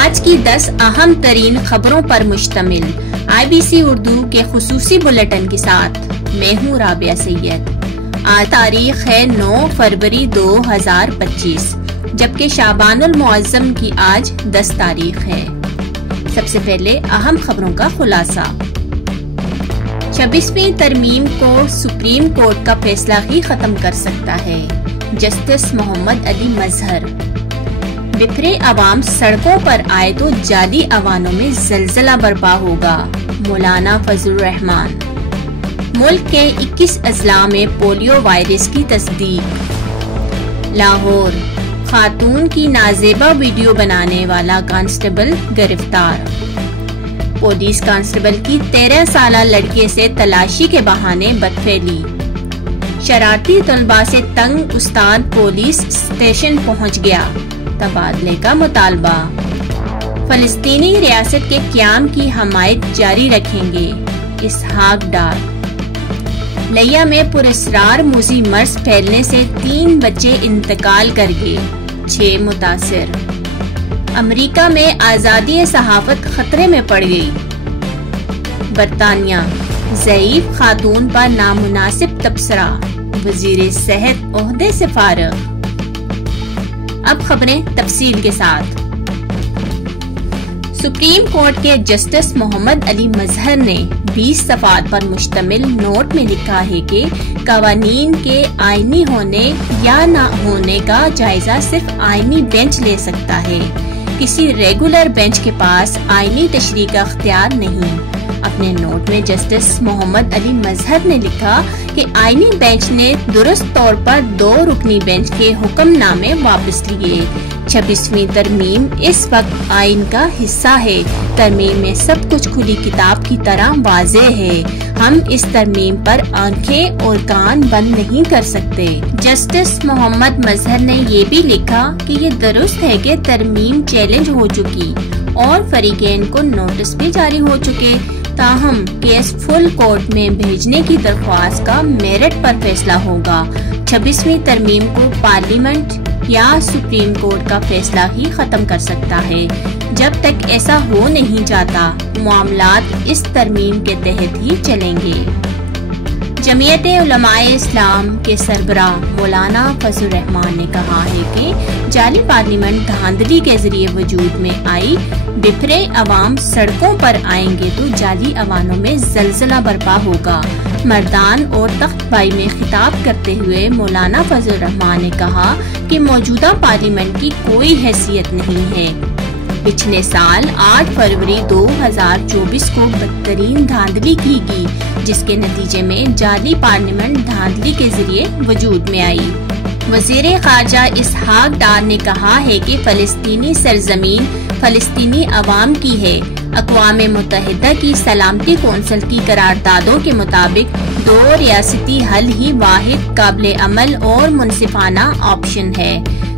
آج کی 10 اہم ترین خبروں پر مشتمل IBC اردو کے خصوصی بلیٹن کے ساتھ میں ہوں رابعہ سید۔ آج تاریخ ہے 9 فروری 2025 جبکہ شعبان المعظم کی آج 10 تاریخ ہے۔ سب سے پہلے اہم خبروں کا خلاصہ۔ 26ویں ترمیم کو سپریم کورٹ کا فیصلہ ہی ختم کر سکتا ہے، جسٹس محمد علی مظہر۔ بکھرے عوام سڑکوں پر آئے تو جعلی اوانوں میں زلزلہ برپا ہوگا، مولانا فضل الرحمان۔ ملک کے 21 اضلاع میں پولیو وائرس کی تصدیق۔ لاہور، خاتون کی نازیبا ویڈیو بنانے والا کانسٹیبل گرفتار۔ پولیس کانسٹیبل کی 13 سالہ لڑکے سے تلاشی کے بہانے بدفعلی۔ شرارتی طلباء سے تنگ استاد پولیس اسٹیشن پہنچ گیا، تبادلے کا مطالبہ۔ فلسطینی ریاست کے قیام کی حمایت جاری رکھیں گے، اسحاق ڈار۔ لیا میں پراسرار موذی مرض پھیلنے سے 3 بچے انتقال کر گئے، 6 متاثر۔ امریکہ میں آزادی صحافت خطرے میں پڑ گئی۔ برطانیہ، ضعیف خاتون پر نامناسب تبصرہ، وزیر صحت عہدے سے فارغ۔ اب خبریں تفصیل کے ساتھ۔ سپریم کورٹ کے جسٹس محمد علی مظہر نے 20 صفحات پر مشتمل نوٹ میں لکھا ہے کہ قوانین کے آئینی ہونے یا نہ ہونے کا جائزہ صرف آئینی بینچ لے سکتا ہے، کسی ریگولر بینچ کے پاس آئینی تشریح کا اختیار نہیں۔ اپنے نوٹ میں جسٹس محمد علی مظہر نے لکھا کہ آئینی بینچ نے درست طور پر 2 رکنی بینچ کے حکم نامے واپس لیے۔ 26ویں ترمیم اس وقت آئین کا حصہ ہے۔ ترمیم میں سب کچھ کھلی کتاب کی طرح واضح ہے۔ ہم اس ترمیم پر آنکھیں اور کان بند نہیں کر سکتے۔ جسٹس محمد مظہر نے یہ بھی لکھا کہ یہ درست ہے کہ ترمیم چیلنج ہو چکی اور فریقین کو نوٹس بھی جاری ہو چکے، تاہم کیس فل کورٹ میں بھیجنے کی درخواست کا میرٹ پر فیصلہ ہوگا۔ 26ویں ترمیم کو پارلیمنٹ یا سپریم کورٹ کا فیصلہ ہی ختم کر سکتا ہے۔ جب تک ایسا ہو نہیں جاتا، معاملات اس ترمیم کے تحت ہی چلیں گے۔ جمعیت علماء اسلام کے سربراہ مولانا فضل الرحمان نے کہا ہے کہ جعلی پارلیمنٹ دھاندلی کے ذریعے وجود میں آئی، بکھرے عوام سڑکوں پر آئیں گے تو جعلی اوانوں میں زلزلہ برپا ہوگا۔ مردان اور تخت بائی میں خطاب کرتے ہوئے مولانا فضل الرحمان نے کہا کہ موجودہ پارلیمنٹ کی کوئی حیثیت نہیں ہے۔ پچھلے سال 8 فروری 2024 کو بدترین دھاندلی کی گئی، جس کے نتیجے میں جعلی پارلیمنٹ دھاندلی کے ذریعے وجود میں آئی۔ وزیر خارجہ اسحاق ڈار نے کہا ہے کہ فلسطینی سرزمین فلسطینی عوام کی ہے۔ اقوام متحدہ کی سلامتی کونسل کی قراردادوں کے مطابق 2 ریاستی حل ہی واحد قابل عمل اور منصفانہ آپشن ہے۔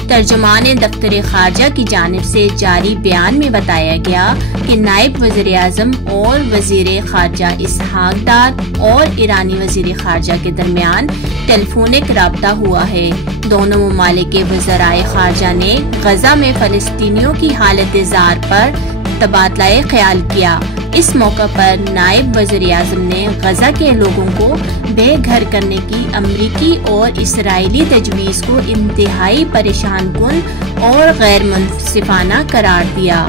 ترجمان دفتر خارجہ کی جانب سے جاری بیان میں بتایا گیا کہ نائب وزیر اعظم اور وزیر خارجہ اسحاق ڈار اور ایرانی وزیر خارجہ کے درمیان ٹیلی فونک رابطہ ہوا ہے۔ دونوں ممالک کے وزرائے خارجہ نے غزہ میں فلسطینیوں کی حالت زار پر تبادلہ خیال کیا۔ اس موقع پر نائب وزیر اعظم نے غزہ کے لوگوں کو بے گھر کرنے کی امریکی اور اسرائیلی تجویز کو انتہائی پریشان کن اور غیر منصفانہ قرار دیا۔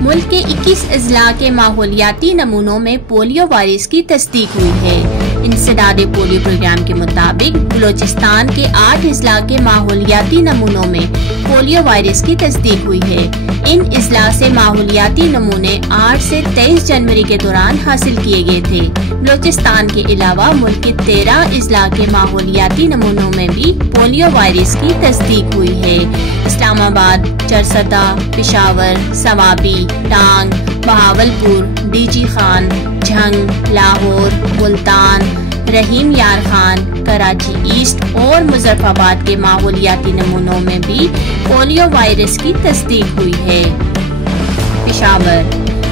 ملک کے 21 اضلاع کے ماحولیاتی نمونوں میں پولیو وائرس کی تصدیق ہوئی ہے۔ انسداد پولیو پروگرام کے مطابق بلوچستان کے 8 اضلاع کے ماحولیاتی نمونوں میں پولیو وائرس کی تصدیق ہوئی ہے۔ ان اضلاع سے ماحولیاتی نمونے 8 سے 23 جنوری کے دوران حاصل کیے گئے تھے۔ بلوچستان کے علاوہ ملک کے 13 اضلاع کے ماحولیاتی نمونوں میں بھی پولیو وائرس کی تصدیق ہوئی ہے۔ اسلام آباد، چرسدہ، پشاور، سوابی، ٹانگ، بہاولپور، ڈی جی خان، جھنگ، لاہور، ملتان، رحیم یار خان، کراچی ایسٹ اور مظفر آباد کے ماحولیاتی نمونوں میں بھی پولیو وائرس کی تصدیق ہوئی ہے۔ پشاور،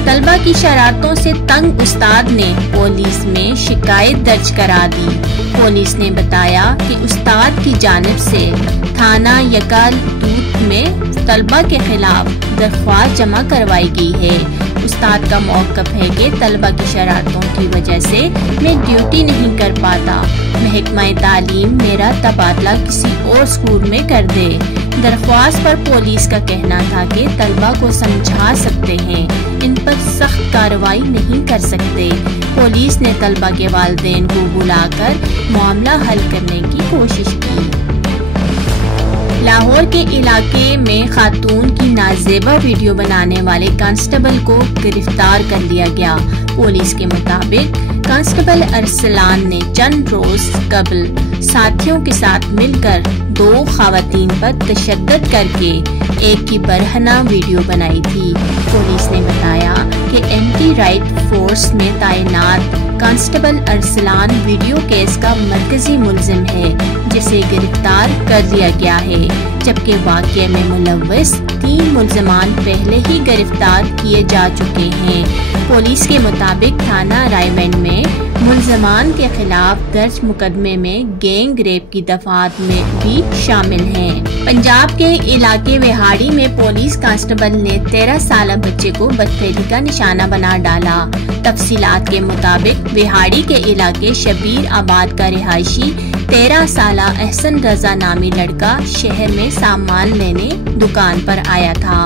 طلبہ کی شرارتوں سے تنگ استاد نے پولیس میں شکایت درج کرا دی۔ پولیس نے بتایا کہ استاد کی جانب سے تھانہ یکال انسٹیٹیوٹ میں طلبہ کے خلاف درخواست جمع کروائی گئی ہے۔ استاد کا موقف ہے کہ طلبہ کی شرارتوں کی وجہ سے میں ڈیوٹی نہیں کر پاتا، محکمہ تعلیم میرا تبادلہ کسی اور اسکول میں کر دے۔ درخواست پر پولیس کا کہنا تھا کہ طلبہ کو سمجھا سکتے ہیں، ان پر سخت کارروائی نہیں کر سکتے۔ پولیس نے طلبہ کے والدین کو بلا کر معاملہ حل کرنے کی کوشش کی۔ لاہور کے علاقے میں خاتون کی نازیبا ویڈیو بنانے والے کانسٹیبل کو گرفتار کر لیا گیا۔ پولیس کے مطابق کانسٹیبل ارسلان نے چند روز قبل ساتھیوں کے ساتھ مل کر 2 خواتین پر تشدد کر کے ایک کی برہنہ ویڈیو بنائی تھی۔ پولیس نے بتایا کہ اینٹی رائٹ فورس میں تعینات کانسٹیبل ارسلان ویڈیو کیس کا مرکزی ملزم ہے، جسے گرفتار کر لیا گیا ہے، جبکہ واقعے میں ملوث 3 ملزمان پہلے ہی گرفتار کیے جا چکے ہیں۔ پولیس کے مطابق تھانہ رائے بینڈ میں ملزمان کے خلاف درج مقدمے میں گینگ ریپ کی دفعات میں بھی شامل ہیں۔ پنجاب کے علاقے وہاڑی میں پولیس کانسٹیبل نے 13 سالہ بچے کو بدفعلی کا نشانہ بنا ڈالا۔ تفصیلات کے مطابق وہاڑی کے علاقے شبیر آباد کا رہائشی 13 سالہ احسن رضا نامی لڑکا شہر میں سامان لینے دکان پر آیا تھا۔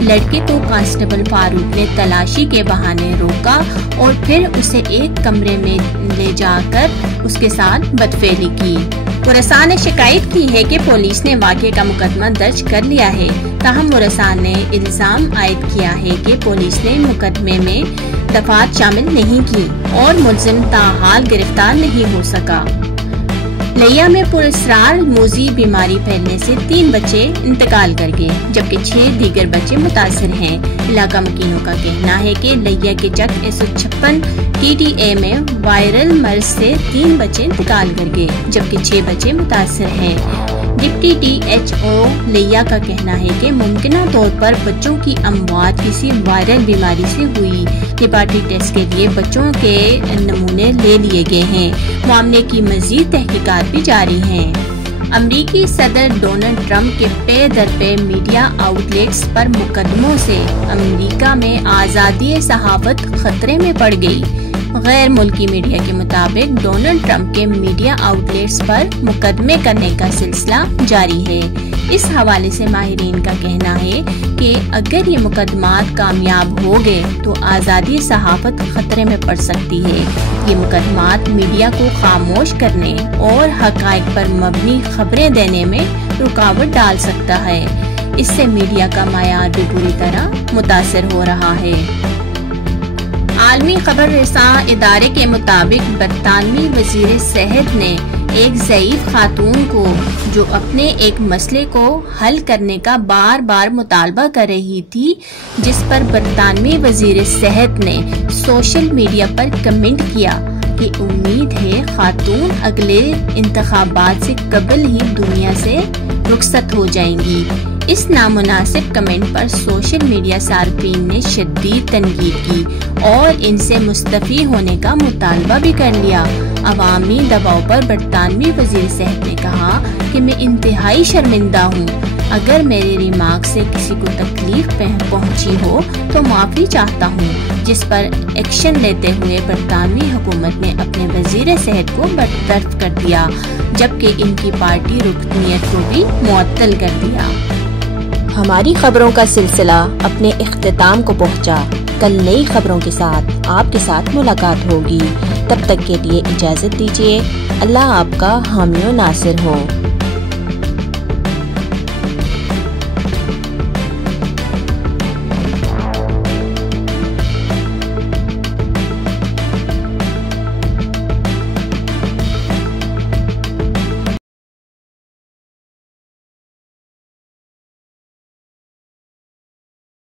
لڑکے کو کانسٹیبل فاروق نے تلاشی کے بہانے روکا اور پھر اسے ایک کمرے میں لے جا کر اس کے ساتھ بدفعلی کی۔ مرسان نے شکایت کی ہے کہ پولیس نے واقعے کا مقدمہ درج کر لیا ہے، تاہم مرسان نے الزام عائد کیا ہے کہ پولیس نے مقدمے میں دفعات شامل نہیں کی اور ملزم تاحال گرفتار نہیں ہو سکا۔ لیا میں پراسرار موذی بیماری پھیلنے سے 3 بچے انتقال کر گئے، جبکہ 6 دیگر بچے متاثر ہیں۔ علاقہ مکینوں کا کہنا ہے کہ لیا کے چک 156 TTA میں وائرل مرض سے 3 بچے انتقال کر گئے، جبکہ 6 بچے متاثر ہیں۔ ڈپٹی DHO لیا کا کہنا ہے کہ ممکنہ طور پر بچوں کی اموات کسی وائرل بیماری سے ہوئی۔ لیبارٹری ٹیسٹ کے لیے بچوں کے نمونے لے لیے گئے ہیں۔ معاملے کی مزید تحقیقات بھی جاری ہیں۔ امریکی صدر ڈونلڈ ٹرمپ کے پے در پے میڈیا آؤٹ لیٹس پر مقدموں سے امریکہ میں آزادی صحافت خطرے میں پڑ گئی۔ غیر ملکی میڈیا کے مطابق ڈونلڈ ٹرمپ کے میڈیا آؤٹ لیٹس پر مقدمے کرنے کا سلسلہ جاری ہے۔ اس حوالے سے ماہرین کا کہنا ہے کہ اگر یہ مقدمات کامیاب ہو گئے تو آزادی صحافت خطرے میں پڑ سکتی ہے۔ یہ مقدمات میڈیا کو خاموش کرنے اور حقائق پر مبنی خبریں دینے میں رکاوٹ ڈال سکتا ہے۔ اس سے میڈیا کا معیار بھی بری طرح متاثر ہو رہا ہے۔ عالمی خبر رساں ادارے کے مطابق برطانوی وزیر صحت نے ایک ضعیف خاتون کو جو اپنے ایک مسئلے کو حل کرنے کا بار بار مطالبہ کر رہی تھی، جس پر برطانوی وزیر صحت نے سوشل میڈیا پر کمنٹ کیا کہ امید ہے خاتون اگلے انتخابات سے قبل ہی دنیا سے رخصت ہو جائیں گی۔ اس نامناسب کمنٹ پر سوشل میڈیا صارفین نے شدید تنقید کی اور ان سے مستعفی ہونے کا مطالبہ بھی کر لیا۔ عوامی دباؤ پر برطانوی وزیر صحت نے کہا کہ میں انتہائی شرمندہ ہوں، اگر میرے ریمارک سے کسی کو تکلیف پہنچی ہو تو معافی چاہتا ہوں، جس پر ایکشن لیتے ہوئے برطانوی حکومت نے اپنے وزیر صحت کو برطرف کر دیا، جبکہ ان کی پارٹی رکنیت کو بھی معطل کر دیا۔ ہماری خبروں کا سلسلہ اپنے اختتام کو پہنچا۔ کل نئی خبروں کے ساتھ آپ کے ساتھ ملاقات ہوگی۔ تب تک کے لیے اجازت دیجیے۔ اللہ آپ کا حامی و ناصر ہو۔